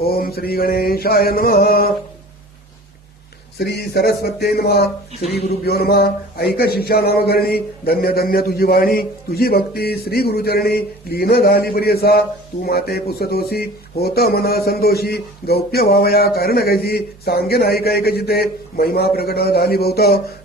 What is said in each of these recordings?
ओम श्री गणेशाय नमः. श्री सरस्वते नमा श्री गुरुभ्यो नमा। ऐक शिक्षा नामकरणी धन्य धन्य तुझी वाणी तुझी भक्ती श्री गुरुचरणी लीन झाली प्रियसा तू माते पुसतोसी होत मन संतोषी गौप्य व्हावया कारण कैसी सांगे नाही काय जिते महिमा प्रकट झाली भोवत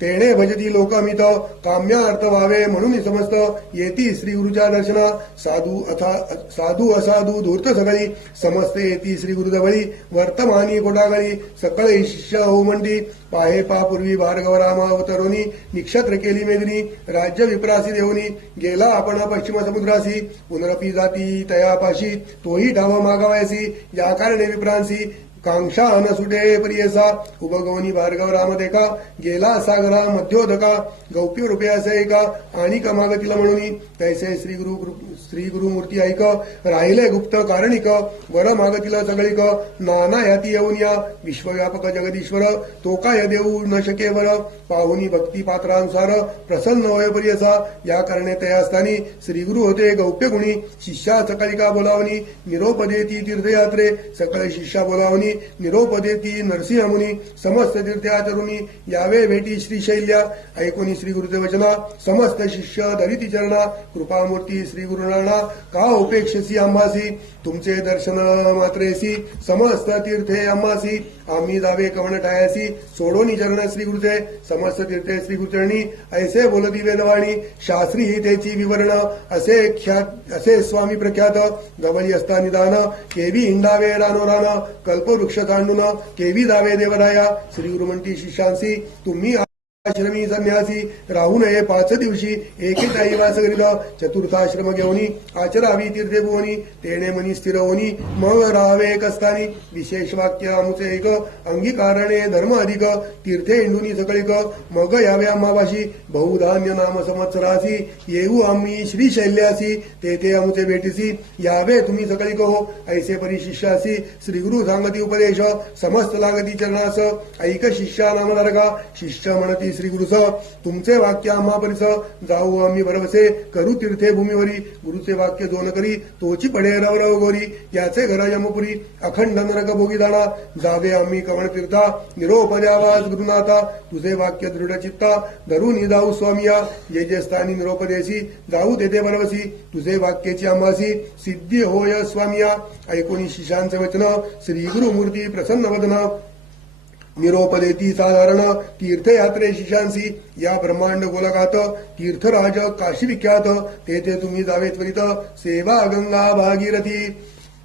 तेणे भजती लोकमित काम्या अर्थ व्हावे म्हणून समजत येती श्री गुरुच्या दर्शना साधू अथा साधू असाधू धूर्त सगळी समजते येती श्री गुरुजवळी वर्तमानी कोटागळी सकळ शिष्य हो म्हणती पाहे पा पूर्वी भार्गव राम निक्षत्र केली मेदिनी राज्य विप्रासी देऊनी गेला आपण पश्चिम समुद्रासी पुनरपी जाती तयापाशी तोही धावा मागावयासी या कारणे विप्रांसी कांक्षा न सुटे प्रियसा उपगवनी भार्गव राम देखा गेला सागरा मध्योदका गौप्य रूपे असे ऐका आणि कमागतीला म्हणून तैसे श्री गुरु श्री गुरु मूर्ती ऐक राहिले गुप्त कारणिक वर मागतीला सगळीक नाना याती येऊन या विश्वव्यापक जगदीश्वर तो काय देऊ न शके वर पाहुनी भक्ती पात्रानुसार प्रसन्न होय प्रियसा या कारणे तयास्थानी श्री गुरु होते गौप्य गुणी शिष्या सकाळिका बोलावणी निरोप देती तीर्थयात्रे सकाळी शिष्या बोलावणी निरोप देती नरसिंह मुनी समस्त तीर्थयाचरुणी यावे भेटी श्रीशैल्या ऐकुनी श्री गुरुचे वचना समस्त शिष्य दरिती चरणा कृपामूर्ती श्री गुरुनाना का उपेक्षसी आंबासी तुमचे दर्शन मात्रेसी समस्त तीर्थे आंबासी आम्ही जावे कवण ठायासी सोडोनी चरण श्री गुरुचे समस्त तीर्थे श्री गुरुचरणी ऐसे बोलती वेदवाणी शास्त्री ही त्याची विवरण असे ख्यात असे स्वामी प्रख्यात गवळी असता निदान केवी हिंडावे रानो रान कल्पवृक्ष तांडून केवी जावे देवराया श्री गुरुमंटी म्हणती तुम्ही आश्रमी संन्यासी राहू नये पाच दिवशी एकेचाही वास करीत चतुर्थाश्रम घेऊनी आचरावी तीर्थे भुवनी तेणे मनी स्थिर होनी मग राहावे एकस्थानी. विशेष वाक्य आमचे एक अंगीकारणे धर्म अधिक तीर्थे इंडुनी सकळीक मग यावे आम्हावाशी बहुधान्य नाम संवत्सरासी येऊ आम्ही श्री शैल्यासी तेथे आमचे भेटीसी यावे तुम्ही सकळी हो ऐसे परिशिष्यासी श्री गुरु सांगती उपदेश समस्त लागती चरणास ऐक शिष्या नामधारका शिष्य म्हणती श्री गुरुस तुमचे वाक्य आम्हा परिस जाऊ आम्ही भरवसे करू तीर्थे भूमीवरी. गुरुचे वाक्य दोन करी तोची पडे रवरव गोरी. याचे घर यमपुरी अखंड नरक भोगी दाणा. जावे आम्ही कवण तीर्था निरोप द्यावाज गुरुनाथा तुझे वाक्य दृढ चित्ता धरून जाऊ स्वामिया जे जे स्थानी निरोप देसी जाऊ देते भरवसी तुझे वाक्याची आम्हासी सिद्धी होय स्वामिया ऐकोनी शिशांचे वचन श्री गुरुमूर्ती प्रसन्न वदन. निरोप देती साधारण तीर्थयात्रे शिष्यांसी या ब्रह्मांड गोलकात तीर्थराज काशी विख्यात तेथे तुम्ही जावे त्वरित सेवा गंगा भागीरथी.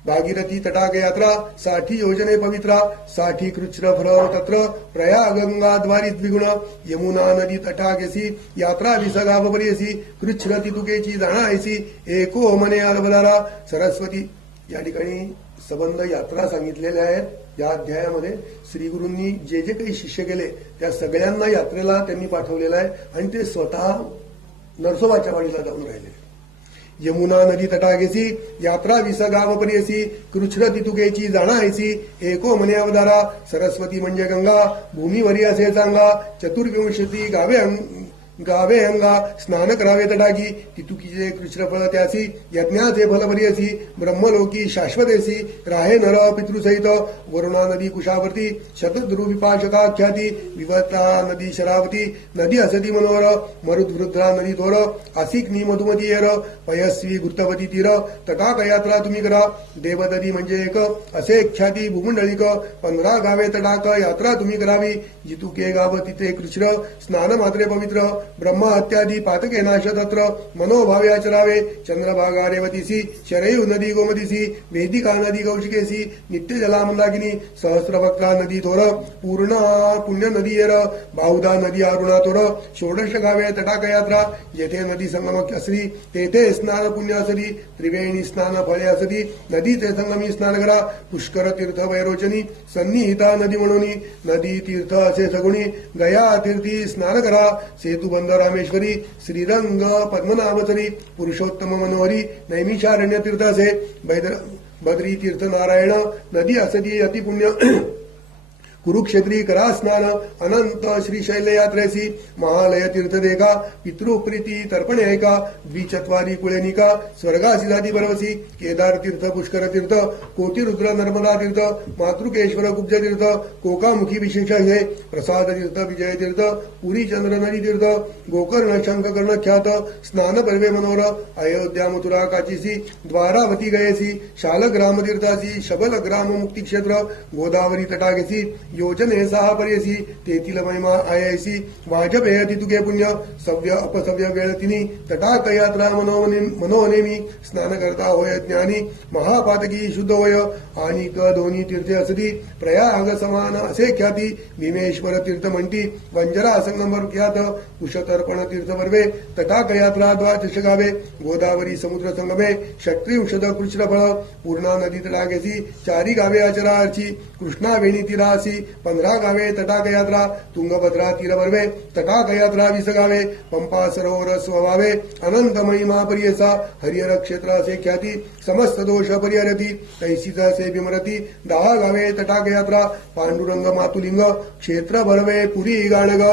भागीरथी तटाक यात्रा साठी योजने पवित्रा साठी कृच्र फल तत्र प्रयाग गंगा द्वारी द्विगुण यमुना नदी तटाकेसी यात्रा विसगा परियसी कृच्र तितुकेची जाणायसी एको मने अलबदारा सरस्वती. या ठिकाणी संबंध यात्रा सांगितलेल्या आहेत. या अध्यायामध्ये श्री गुरूंनी जे जे काही शिष्य केले त्या सगळ्यांना यात्रेला त्यांनी पाठवलेलं आहे आणि ते स्वतः नरसोबाच्या वाडीला जाऊन राहिले. यमुना नदी तटागेसी यात्रा विसगाव परियसी कृष्ण तितुकेची जाणायसी एको मने अवधारा सरस्वती म्हणजे गंगा भूमीवरी असे सांगा चतुर्विंशती गावे अंग- गावे अंगा स्नान करावे तडागी तितुकीचे कृष्ण फळ त्यासी यज्ञाचे फलभरी असी ब्रह्मलोकी शाश्वतेसी राहे नर पितृसहित वरुणा नदी कुशावर्ती शतद्रुविपाशकाख्याती विवता नदी शरावती नदी असती मनोहर मरुद्वृद्रा नदी थोर आसिकनी मधुमती येर पयस्वी गुप्तवती तीर तटाक यात्रा तुम्ही करा देवददी म्हणजे एक असे ख्याती भूमंडळीक पंधरा गावे तटाक यात्रा तुम्ही करावी जितुके गाव तिथे कृष्ण स्नान मात्रे पवित्र ब्रह्मा हत्यादी पातके तत्र मनोभावे आचरावे चंद्रभागा रेवतीसी शरयू नदी गोमतीसी वेदिका नदी कौशिकेसी नित्य जला मंदाकिनी सहस्रवक्ता नदी थोर पूर्ण पुण्य नदी येर बाहुदा नदी अरुणा थोर षोडश गावे तटाक यात्रा जेथे नदी संगम असली तेथे स्नान पुण्य असली त्रिवेणी स्नान फळे आसति नदी ते संगमी स्नान करा पुष्कर तीर्थ वैरोचनी सन्निहिता नदी म्हणून नदी तीर्थ असे सगुणी गया तीर्थी स्नान करा सेतू बंद रामेश्वरी श्रीरंग पद्मनाभचरी पुरुषोत्तम मनोहरी नैमिषारण्य तीर्थ असे बैद्र बद्री तीर्थ नारायण नदी असती अतिपुण्य कुरुक्षेत्री करा स्नान अनंत श्रीशैल यात्रेसी महालय तीर्थ देखा पितृप्रीती तर्पणे ऐका द्विचत्वारी कुळेनिका स्वर्गासी जाती बरवसी केदार तीर्थ पुष्कर तीर्थ कोटिरुद्र नर्मदा तीर्थ मातृकेश्वर कुब्ज तीर्थ कोकामुखी विशेष हे प्रसाद तीर्थ विजय तीर्थ पुरी चंद्र नदी तीर्थ गोकर्ण शंखकर्ण ख्यात स्नान पर्वे मनोर अयोध्या मथुरा काचीसी द्वारावती गयसी शालग्राम तीर्थासी शबल ग्राम मुक्ती क्षेत्र गोदावरी तटागेसी योजने सहा पर्यसी तेथील महिमा आयसी वाजपेय तुगे पुण्य सव्य अपसव्य वेळ तिनी तटाक यात्रा मनोने मनोनेमी स्नान करता होय ज्ञानी महापातकी शुद्ध होय आणि क दोन्ही तीर्थे असती प्रयाग समान असे ख्याती भीमेश्वर तीर्थ म्हणती वंजरा संगमर ख्यात कुशतर्पण तीर्थ वर्वे तटाक यात्रा द्वादश गोदावरी समुद्र संगमे षट्रिंशद कृष्णफळ पूर्णा नदी तडागेसी चारी गावे आचराची कृष्णा वेणी तिरासी पंधरा गावे तटाक यात्रा तुंगभद्रा तीर वर्वे तटाक यात्रा वीस गावे पंपा सरोवर स्वभावे अनंत महिमा परियसा हरिहर क्षेत्र असे ख्याती समस्त दोष परिहरती तैसीच असे विमरती दहा गावे तटाक यात्रा पांडुरंग मातुलिंग क्षेत्र भरवे पुरी गाणग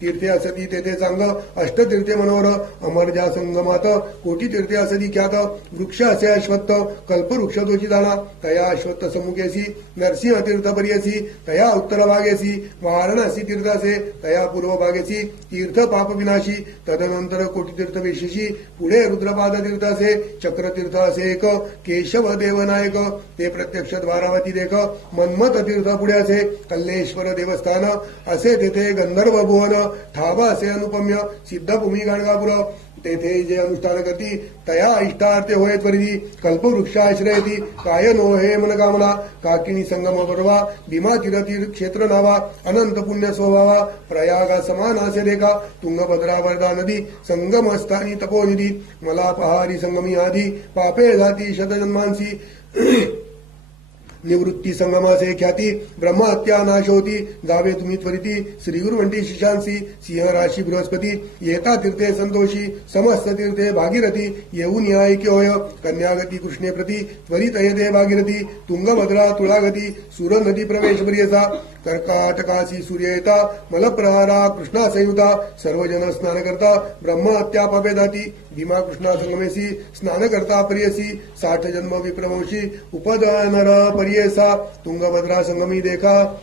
तीर्थे असती तेथे सांग अष्टतीर्थे मनोहर अमरजा संगमात कोटी तीर्थे असती ख्यात वृक्ष असे अश्वत्थ कल्पवृक्ष दोषी जाणा तया अश्वत्थ समुखेसी नरसिंह तीर्थ परियसी तया उत्तर भागेसी वाराणसी तीर्थ असे तया पूर्व भागेसी तीर्थ पाप विनाशी तदनंतर कोटी तीर्थ विशेषी पुढे रुद्रपाद तीर्थ असे चक्रतीर्थ असे एक केशव देवनायक ते प्रत्यक्ष द्वारावती देख मन्मथ तीर्थ पुढे असे कल्लेश्वर देवस्थान असे तेथे गंधर्व भुवन ठाव असे अनुपम्य सिद्धभूमी गाणगापुर. तेथे जे अनुष्ठान करती तया इष्टार्थे होय त्वरिती कल्पवृक्षाश्रयती. काय नो हे मनकामना काकिनी संगम परवा भीमा तीर क्षेत्र नावा. अनंत पुण्य स्वभावा. प्रयागा समान असे रेखा. तुंगभद्रा वरदा नदी. संगम स्थानी तपोनिधी. मला पहारी संगमी आधी. पापे जाती शतजन्मांसी. निवृत्ती संगमासे ख्याती ब्रह्महत्या नाश होती जावे तुम्ही त्वरिती श्रीगुरु म्हणती शिशांसी सिंह राशी बृहस्पती येता तीर्थे संतोषी समस्त तीर्थे भागीरथी येऊन या ऐक्य होय कन्यागती कृष्णे प्रती त्वरित येते भागीरथी तुंगभद्रा तुळागती सुर नदी प्रवेश प्रियसा कर्काटकासी सूर्य येता मलप्रहारा कृष्णा संयुता सर्वजन स्नान करता ब्रह्महत्या पापे भीमा कृष्णा संगमेसी स्नान करता प्रियसी साठ जन्म विप्रवंशी उपदनर ऐसा तुंगभद्रा संगमी देखा.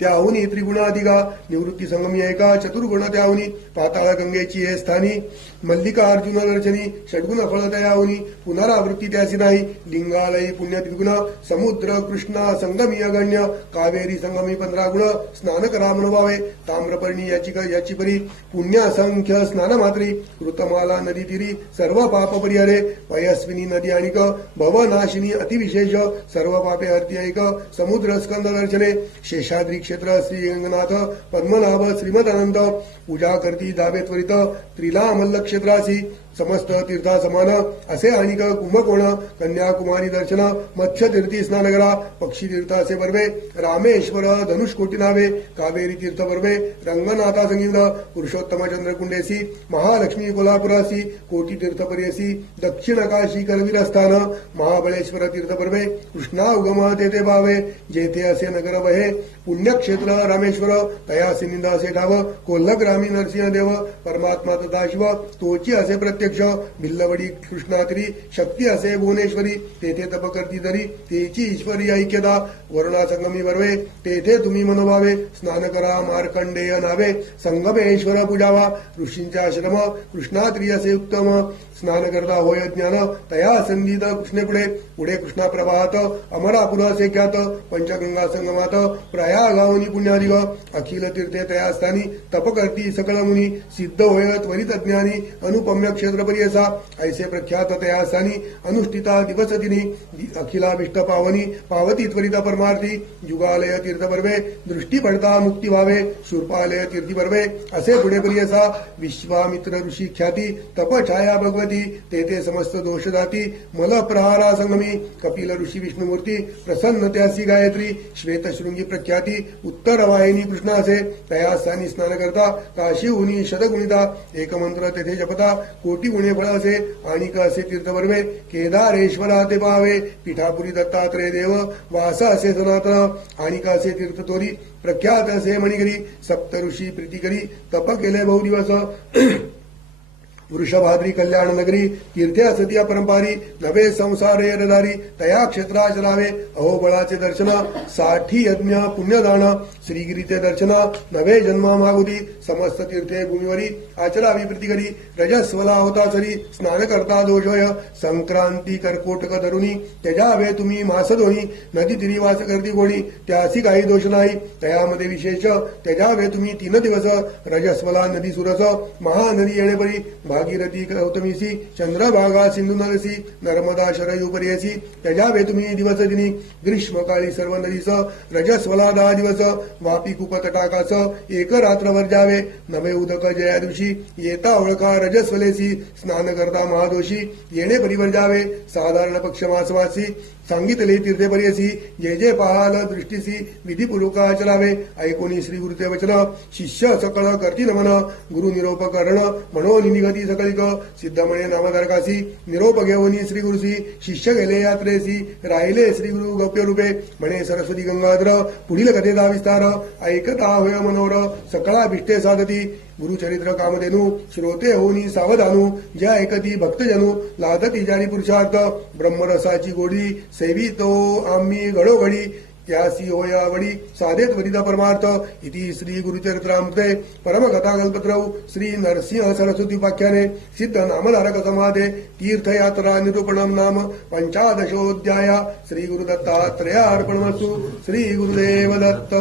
त्याहुनी त्रिगुणाधिका निवृत्ती संगमी एका चतुर्गुण त्याहुनी पाताळ गंगेची हे स्थानी. मल्लिका अर्जुन रचनी षडगुण फळ तयाहुनी पुनरावृत्ती त्यासी नाही. लिंगालयी पुण्य त्रिगुण समुद्र कृष्णा संगमी अगण्य. कावेरी संगमी पंधरा गुण. स्नान करा मनोभावे ताम्रपर्णी याची याची परी पुण्यसंख्य स्नान मात्री कृतमाला नदी तिरी. सर्व पाप परिहरे. पयस्विनी नदी आणि भवनाशिनी अतिविशेष. सर्व पापे हरती ऐक. समुद्र स्कंद दर्शने. शेषाद्रीक्ष क्षेत्र श्री रंगनाथ पद्मनाभ श्रीमदानंद पूजा करती दावे त्वरित त्रिला मल्ल क्षेत्रासी समस्त तीर्था समान असे अनिक कुंभकोण कन्याकुमारी दर्शन मत्स्य तीर्थी स्नानगरा पक्षी तीर्थ असे बर्वे रामेश्वर धनुष्कोटी नावे कावेरी तीर्थ बर्वे रंगनाथा संगीत पुरुषोत्तम चंद्रकुंडेसी महालक्ष्मी कोल्हापुरासी कोटी तीर्थ परियसी दक्षिण काशी करवीर स्थान महाबळेश्वर तीर्थ बर्वे कृष्णा उगम तेथे भावे जेथे असे नगर वहे पुण्यक्षेत्र रामेश्वर तयासी निंदा असे ठाव कोल्हग्रामी नरसिंहदेव परमात्मा तथा शिव तोची असे प्रत्येक प्रत्यक्ष भिल्लवडी कृष्णात्री शक्ती असे भुवनेश्वरी तेथे तप करती तरी तेची ईश्वरी ऐक्यता वरुणा संगमी वरवे तेथे तुम्ही मनोभावे स्नान करा मार्कंडेय नावे संगमेश्वर पूजावा ऋषींचा आश्रम कृष्णात्री असे उत्तम स्नान करता होय ज्ञान तया संगीत कृष्णेपुढे पुढे कृष्णा प्रवाहात अमरापुर असे ख्यात पंचगंगा संगमात प्रयागावनी पुण्यादिव अखिल तीर्थे तयास्थानी तप करती सकल मुनी सिद्ध होय त्वरित ज्ञानी अनुपम्य क्षेत्रपरी असा ऐसे प्रख्यात तयास्थानी अनुष्ठिता दिवस दिनी अखिलाभिष्ट पावनी पावती त्वरित परमार्थी युगालय तीर्थ पर्वे दृष्टी पडता मुक्ती व्हावे शूर्पालय तीर्थी पर्वे असे पुढे प्रियसा विश्वामित्र ऋषी ख्याती तप छाया भगवती तेथे समस्त दोष जाती मल प्रहारा संगमी स्वामी कपिल ऋषी विष्णुमूर्ती प्रसन्न त्यासी गायत्री श्वेतशृंगी प्रख्याती उत्तर वाहिनी कृष्ण असे स्थानी स्नान करता काशी उनी शतगुणिता एकमंत्र तेथे जपता कोटी गुणे फळ असे आणि असे तीर्थ बर्वे केदारेश्वरा ते पाहावे पिठापुरी दत्तात्रय देव वास असे सनातन आणि असे तीर्थ तोरी प्रख्यात असे मणिगिरी सप्त ऋषी प्रीती करी तप केले बहु दिवस वृषभाद्री कल्याण नगरी तीर्थे असती परंपारी नवे संसारे रदारी तया क्षेत्रा चलावे अहो बळाचे दर्शनसाठी यज्ञ पुण्यदान श्रीगिरीचे दर्शन नवे जन्मा मागुदी समस्त तीर्थे भूमीवरी आचरावी प्रतिकरी रजस्वला होता सरी स्नान करता दोषय संक्रांती कर्कोटक धरुणी त्याजावे तुम्ही मास दोन्ही नदी तिरी वास करती कोणी त्यासी काही दोष नाही तयामध्ये विशेष त्याजावे तुम्ही तीन दिवस रजस्वला नदी सुरस महानदी येणेपरी भागीरथी गौतमीसी चंद्रभागा सिंधू नरसी नर्मदा शरयुपर्यसी पर्यसी तुम्ही दिवस दिनी ग्रीष्मकाळी सर्व नदीस रजस्वला दहा दिवस वापी कुप तटाकास एक रात्र वर्जावे नवे उदक जया दिवशी येता ओळखा रजस्वलेसी स्नान करता महादोषी येणे परिवर्जावे साधारण पक्ष मासवासी सांगितले तीर्थेपर्यसी जे जे पाहाल दृष्टीसी विधीपूर्वक आचरावे ऐकोनी श्री गुरुते वचन शिष्य सकळ करती नमन गुरु निरोप करण म्हणो निगती सकळिक सिद्ध म्हणे नामधारकासी निरोप घेऊनी श्री गुरुसी शिष्य गेले यात्रेसी राहिले श्री गुरु गप्य रूपे। म्हणे सरस्वती गंगाधर पुढील कथेचा विस्तार ऐकता होय मनोर सकळा भिष्टे साधती। गुरुचरित्र कामधेनु श्रोते होनी सावधानू ज्या ऐकती भक्तजनू लादती जारी पुरुषार्थ ब्रह्मरसाची गोडी सेवितो आम्ही घडोघडी त्यासी होया वडी साधेत वरिता परमार्थ इति श्री गुरुचरित्रामृते परमकथा कल्पत्रौ श्री नरसिंह सरस्वती उपाख्याने सिद्ध नामधारक समाधे तीर्थयात्रा निरूपणम नाम पंचादशोध्याया श्री गुरुदत्तात्रयार्पणमस्तु श्री गुरुदेव दत्त